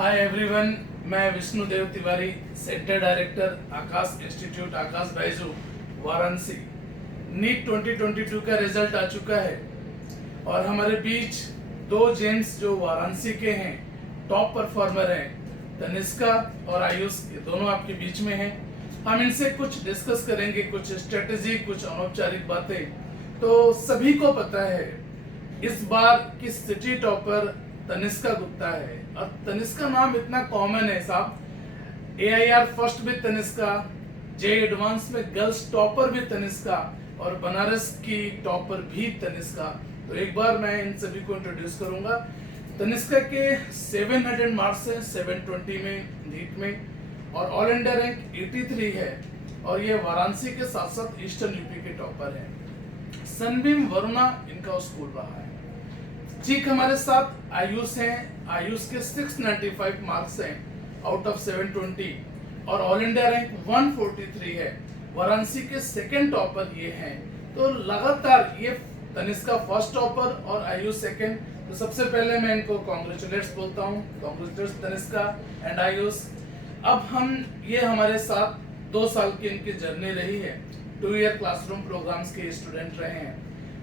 Hi everyone, मैं Vishnudeo Tiwari, centre director आकाश institute आकाश Baiju Varanasi. NEET 2022 का result आ चुका है और हमारे बीच दो जेम्स जो वाराणसी के हैं, टॉप परफॉर्मर हैं, तनिष्का और आयुष, ये दोनों आपके बीच में हैं। हम इनसे कुछ डिस्कस करेंगे, कुछ स्ट्रेटेजी, कुछ अनौपचारिक बातें। तो सभी को पता है इस बार की सिटी टॉपर तनिष्का गुप्ता है और तनिष्का नाम इतना कॉमन है साहब। AIR फर्स्ट भी तनिष्का, जे एडवांस में गर्ल्स टॉपर भी तनिष्का और बनारस की टॉपर भी तनिष्का। तो एक बार मैं इन सभी को इंट्रोड्यूस करूंगा। तनिष्का के 700 मार्क्स हैं 720 में नीट में और ऑल इंडिया रैंक 83 है और ये वाराणसी के साथ साथ ईस्टर्न यूपी के टॉपर है। सनबीम वरुणा इनका स्कूल रहा है। ठीक हमारे साथ आयुष हैं। आयुष के 695 मार्क्स हैं आउट ऑफ 720 और ऑल इंडिया रैंक 143 है। वाराणसी के सेकंड टॉपर ये हैं। तो लगातार ये तनिष्का फर्स्ट टॉपर और आयुष सेकंड। तो सबसे पहले मैं इनको कॉन्ग्रेचुलेट्स बोलता हूँ। Congratulates Tanishka and Ayush. अब हम ये हमारे साथ 2 साल की इनकी जर्नी रही है। 2 ईयर क्लासरूम प्रोग्राम्स के स्टूडेंट रहे हैं।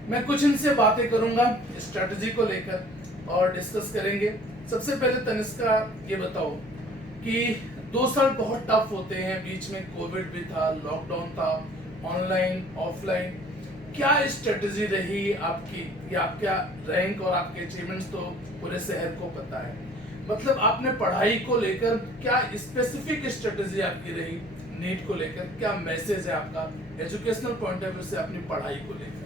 मैं कुछ इनसे बातें करूंगा स्ट्रेटजी को लेकर और डिस्कस करेंगे। सबसे पहले तनिष्का ये बताओ कि 2 साल बहुत टफ होते हैं, बीच में कोविड भी था, लॉकडाउन था, ऑनलाइन ऑफलाइन, क्या स्ट्रेटजी रही आपकी? या आपका रैंक और आपके अचीवमेंट्स तो पूरे शहर को पता है, मतलब आपने पढ़ाई को लेकर क्या स्पेसिफिक स्ट्रेटजी आपकी रही? नीट को लेकर क्या मैसेज है आपका एजुकेशनल पॉइंट ऑफ व्यू से अपनी पढ़ाई को लेकर?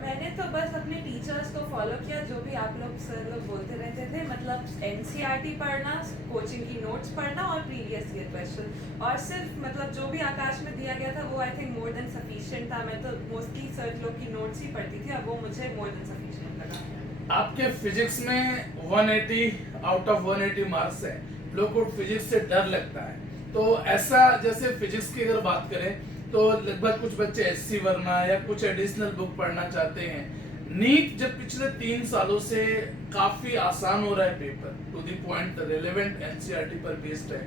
मैंने तो बस अपने टीचर्स को फॉलो किया, जो भी आप लोग सर लोग बोलते रहते थे, मतलब NCERT पढ़ना, कोचिंग की नोट्स पढ़ना और प्रीवियस ईयर क्वेश्चन, और सिर्फ मतलब जो भी आकाश में दिया गया था वो I think more than sufficient था। मैं तो मोस्टली सर लोग की नोट्स ही पढ़ती थी और वो मुझे मोर देन सफिशिएंट लगा। आपके फिजिक्स में 180 आउट ऑफ 180 मार्क्स है। लोग को फिजिक्स से डर लगता है, तो ऐसा जैसे फिजिक्स की अगर बात करें तो लगभग कुछ बच्चे SC वर्मा या कुछ एडिशनल बुक पढ़ना चाहते हैं। नीट जब पिछले 3 सालों से काफी आसान हो रहा है, paper two the point relevant NCERT पर बेस्ड है,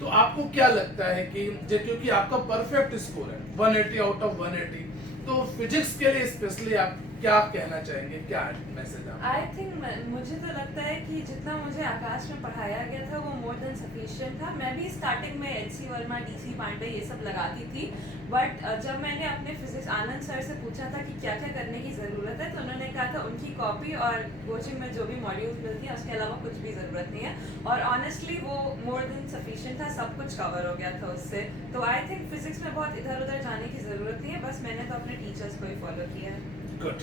तो आपको क्या लगता है कि क्योंकि आपका परफेक्ट स्कोर है 180 आउट ऑफ 180, तो फिजिक्स के लिए स्पेशली आप क्या कहना चाहेंगे, क्या मैसेज आप? आई थिंक मुझे तो लगता है कि जितना मुझे आकाश में पढ़ाया गया था वो मोर देन सफिशिएंट था। मैं भी स्टार्टिंग में HC वर्मा, DC पांडे ये सब लगाती थी, बट जब मैंने अपने फिजिक्स आनंद सर से पूछा था कि क्या क्या करने की ज़रूरत है, तो उन्होंने कहा था उनकी कॉपी और कोचिंग में जो भी मॉड्यूल्स मिलती हैं उसके अलावा कुछ भी ज़रूरत नहीं है। और ऑनेस्टली वो मोर देन सफिशिएंट था, सब कुछ कवर हो गया था उससे। तो आई थिंक फिजिक्स में बहुत इधर उधर जाने की ज़रूरत नहीं है, बस मैंने तो अपने टीचर्स को ही फॉलो किया है। गुड।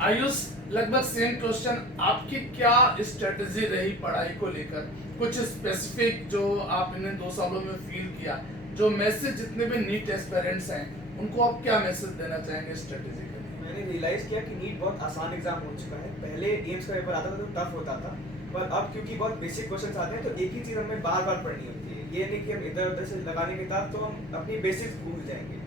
आयुष, लगभग सेम क्वेश्चन, आपकी क्या स्ट्रेटजी रही पढ़ाई को लेकर? कुछ स्पेसिफिक जो आप इन्हें 2 सालों में फील किया, जो मैसेज जितने भी नीट एस्पिरेंट्स हैं उनको आप क्या मैसेज देना चाहेंगे स्ट्रेटजी के लिए? मैंने रियलाइज किया कि नीट बहुत आसान एग्जाम हो चुका है। पहले एम्स का पेपर आता था तो टफ होता था, पर अब क्योंकि बहुत बेसिक क्वेश्चंस आते हैं तो एक ही चीज़ हमें बार बार पढ़नी होती है। ये नहीं कि हम इधर उधर से लगाने के बाद तो हम अपनी बेसिक्स भूल जाएंगे।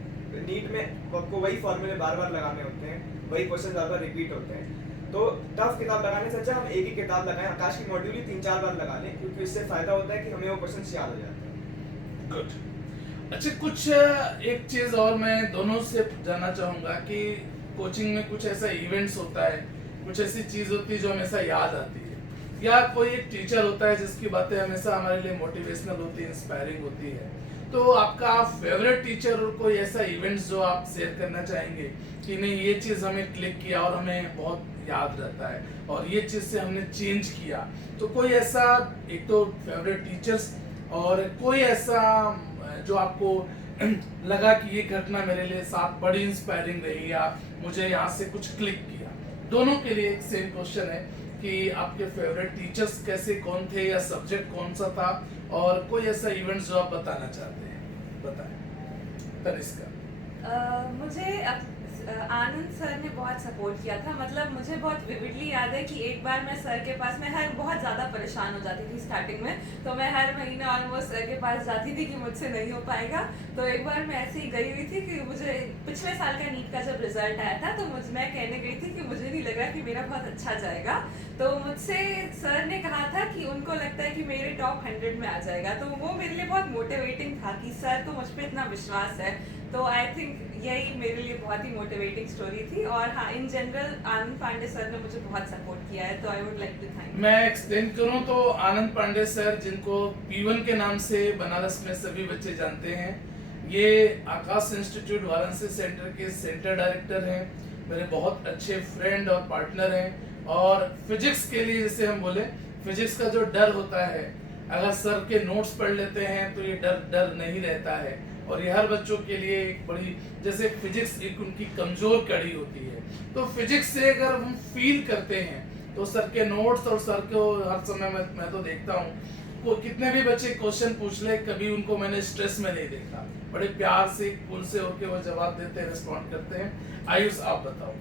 नीट में आपको वही फॉर्मूले बार बार लगाने होते हैं, वही क्वेश्चन बार बार रिपीट होते हैं। तो टफ किताब लगाने से अच्छा हम एक ही किताब लगाएं, आकाश की मॉड्यूल ही 3-4 बार लगा लें, क्योंकि इससे फायदा होता है कि हमें वो क्वेश्चन याद हो जाता है। गुड। अच्छा, कुछ एक चीज और मैं दोनों से जानना चाहूंगा कि कोचिंग में कुछ ऐसा इवेंट्स होता है, कुछ ऐसी चीज होती है जो हमेशा याद आती है, या कोई एक टीचर होता है जिसकी बातें हमेशा हमारे लिए मोटिवेशनल होती है, इंस्पायरिंग होती है, तो आपका फेवरेट टीचर और कोई ऐसा इवेंट्स जो आप शेयर करना चाहेंगे कि नहीं ये चीज हमें क्लिक किया और हमें बहुत याद रहता है और ये चीज से हमने चेंज किया? तो कोई ऐसा, एक तो फेवरेट टीचर्स और कोई ऐसा जो आपको लगा कि ये घटना मेरे लिए साथ बड़ी इंस्पायरिंग रही या मुझे यहाँ से कुछ क्लिक किया? दोनों के लिए एक सेम क्वेश्चन है कि आपके फेवरेट टीचर्स कैसे, कौन थे या सब्जेक्ट कौन सा था, और कोई ऐसा इवेंट जो आप बताना चाहते हैं, बताएं। तनिष्का। मुझे आनंद सर ने बहुत सपोर्ट किया था। मतलब मुझे बहुत विविडली याद है कि एक बार मैं सर के पास, मैं बहुत ज़्यादा परेशान हो जाती थी स्टार्टिंग में, तो मैं हर महीने ऑलमोस्ट सर के पास जाती थी कि मुझसे नहीं हो पाएगा। तो एक बार मैं ऐसे ही गई हुई थी कि मुझे पिछले साल का नीट का जब रिजल्ट आया था, तो मैं कहने गई थी कि मुझे नहीं लगा कि मेरा बहुत अच्छा जाएगा। तो मुझसे सर ने कहा था कि उनको लगता है कि मेरे टॉप 100 में आ जाएगा। तो वो मेरे लिए बहुत मोटिवेटिंग था कि सर को मुझ पर इतना विश्वास है। तो आई थिंक यही मेरे लिए बहुत ही मोटिवेटिंग स्टोरी थी। और हाँ, in general Anand Pandey sir ने मुझे बहुत सपोर्ट किया है, तो I would like to thank. मैं एक्सप्लेन करूं तो आनंद पांडे सर, जिनको P1 के नाम से बनारस में सभी बच्चे जानते हैं, ये आकाश इंस्टीट्यूट वाराणसी सेंटर के सेंटर डायरेक्टर हैं, मेरे बहुत अच्छे फ्रेंड और पार्टनर हैं। और फिजिक्स के लिए, जैसे हम बोले, फिजिक्स का जो डर होता है, अगर सर के नोट्स पढ़ लेते हैं तो ये डर नहीं रहता है। और ये हर बच्चों के लिए एक बड़ी, जैसे फिजिक्स एक उनकी कमजोर कड़ी होती है, तो फिजिक्स से अगर हम फील करते हैं तो सर के नोट्स और सर को हर समय मैं तो देखता हूँ, वो कितने भी बच्चे क्वेश्चन पूछ ले, कभी उनको मैंने स्ट्रेस में नहीं देखा, बड़े प्यार से कूल से होके वो जवाब देते हैं, रिस्पॉन्ड करते हैं। आयुष, आप बताओ।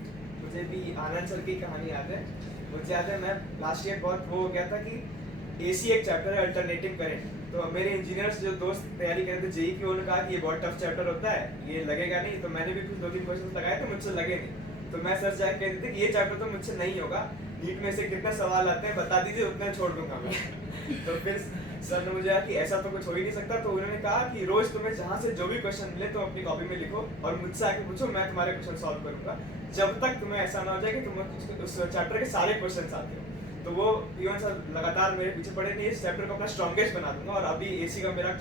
मुझे भी आनंद सर की कहानी याद है। मुझे याद है, मैं लास्ट ईयर बहुत वो हो गया था कि एसी एक चैप्टर है, अल्टरनेटिव करंट। तो मेरे इंजीनियर्स जो दोस्त तैयारी कर रहे थे जेई की, उन्होंने कहा कि ये बहुत टफ चैप्टर होता है, ये लगेगा नहीं। तो मैंने भी कुछ 2-3 क्वेश्चन लगाए तो मुझसे लगे नहीं। तो मैं सर जाके कह देते कि ये चैप्टर तो मुझसे नहीं होगा, नीट में से कितने सवाल आते हैं बता दीजिए, उतना छोड़ दूंगा मैं। तो फिर सर ने मुझे कहा कि ऐसा तो कुछ हो ही नहीं सकता। तो उन्होंने कहा कि रोज तुम्हें जहाँ से जो भी क्वेश्चन मिले तुम अपनी कॉपी में लिखो और मुझसे आके पूछो, मैं तुम्हारे क्वेश्चन सॉल्व करूंगा, जब तक तुम्हें ऐसा ना हो जाए कि तुम उस चैप्टर के सारे क्वेश्चन आते हो। तो वो इवन सर लगातार मेरे पीछे पड़े, नहीं इस चैप्टर को अपना स्ट्रॉन्गेस्ट बना दूंगा। और अभी एसी का मेरा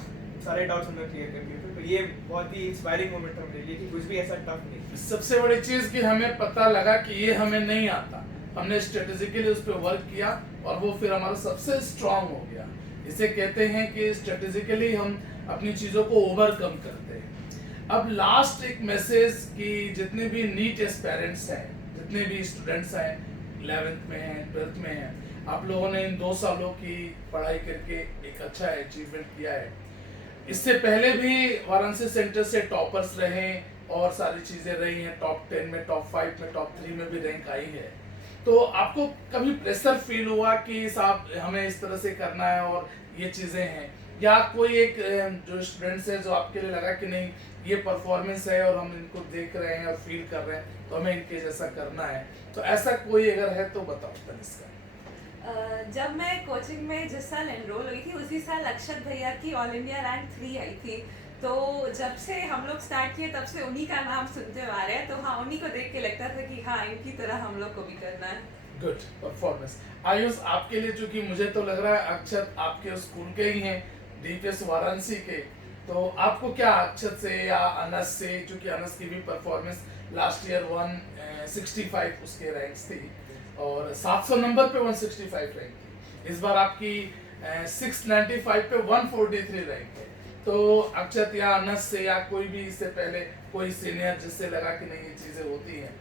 सारे डाउट्स उन्होंने क्लियर कर दिए थे। तो ये बहुत ही इंस्पायरिंग मोमेंट था मेरे लिए कि कुछ भी ऐसा टफ नहीं। सबसे बड़ी चीज कि हमें पता लगा कि ये हमें नहीं आता, हमने स्ट्रेटेजिकली उस पर वर्क किया और वो फिर हमारा सबसे स्ट्रांग हो गया। इसे कहते हैं कि स्ट्रेटेजिकली हम अपनी चीजों को ओवरकम करते हैं। अब लास्ट एक मैसेज कि जितने भी नीट एस्पायरेंट्स हैं, जितने भी स्टूडेंट्स हैं, 11th में हैं, 12th में हैं, आप लोगों ने इन 2 सालों की पढ़ाई करके एक अच्छा अचीवमेंट किया है। इससे पहले भी वाराणसी सेंटर से टॉपर्स रहे और सारी चीजें रही हैं, टॉप 10 में, टॉप 5 में, टॉप 3 में भी रैंक आई है। तो आपको कभी प्रेशर फील हुआ कि साहब हमें इस तरह से करना है और ये चीजें हैं, या कोई एक जो स्टूडेंट्स है जो आपके लिए लगा कि नहीं ये परफॉर्मेंस है और हम इनको देख रहे हैं और फील कर रहे हैं तो हमें इनके जैसा करना है, तो ऐसा कोई अगर है तो बताओ तनिष्का। जब मैं कोचिंग में जिस साल एनरोल हुई थी, उसी साल अक्षत भैया की ऑल इंडिया रैंक 3 आई थी। तो जब से हम लोग स्टार्ट किए तब से उन्हीं का नाम सुनते आ रहे हैं। तो हाँ, उन्हीं को देख के लगता था कि हाँ, इनकी तरह हम लोग को भी करना है। Good performance. आयुष, आपके लिए, चूंकि मुझे तो लग रहा है अक्षत आपके स्कूल के ही हैं, डीपीएस वाराणसी के, तो आपको क्या अक्षत से या अनस से, चूंकि अनस की भी परफॉर्मेंस लास्ट ईयर 165 उसके रैंक्स थी और 700 नंबर पे 165 रैंक थी, इस बार आपकी 695 पे 143 रैंक है। तो अक्षत या अनस से या कोई भी इससे पहले कोई सीनियर जिससे लगा कि नहीं ये चीजें होती हैं?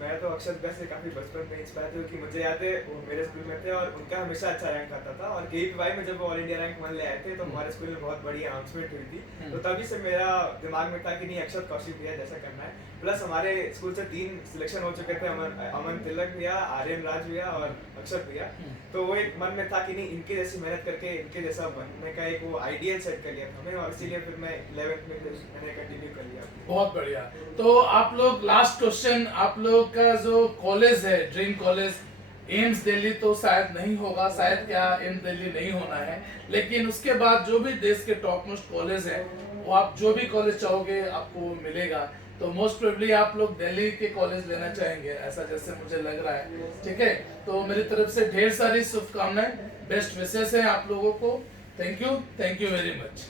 मैं तो अक्षत भैया से काफी बचपन में इंस्पायर थे, क्योंकि मुझे याद है वो मेरे स्कूल में थे और उनका हमेशा अच्छा रैंक आता था। और केपीवाई में जब वो ऑल इंडिया रैंक 1 ले आए थे तो हमारे स्कूल में बहुत बड़ी अनाउंसमेंट हुई थी। तो तभी से मेरा दिमाग में था कि नहीं, अक्षत कौशिक भैया जैसा करना है। प्लस हमारे स्कूल से 3 सिलेक्शन हो चुके थे, अमन तिलक भैया, आर्यन राज भैया और अक्षत भैया। तो वो एक मन में था कि नहीं, इनके जैसी मेहनत करके इनके जैसा बनने का एक वो आइडियल सेट कर लिया था हमें, और इसीलिए फिर मैं 11th में फिर मैंने कंटिन्यू कर लिया। बहुत बढ़िया। तो आप लोग, लास्ट क्वेश्चन, आप लोग का जो कॉलेज है, ड्रीम कॉलेज, एम्स दिल्ली तो शायद नहीं होगा, शायद क्या एम्स दिल्ली नहीं होना है, लेकिन उसके बाद जो भी देश के टॉप मोस्ट कॉलेज है, वो आप जो भी कॉलेज चाहोगे आपको मिलेगा। तो मोस्ट प्रोबेबली आप लोग दिल्ली के कॉलेज लेना चाहेंगे, ऐसा जैसे मुझे लग रहा है। ठीक है, तो मेरी तरफ से ढेर सारी शुभकामनाएं, बेस्ट विशेस हैं आप लोगों को। Thank you very much.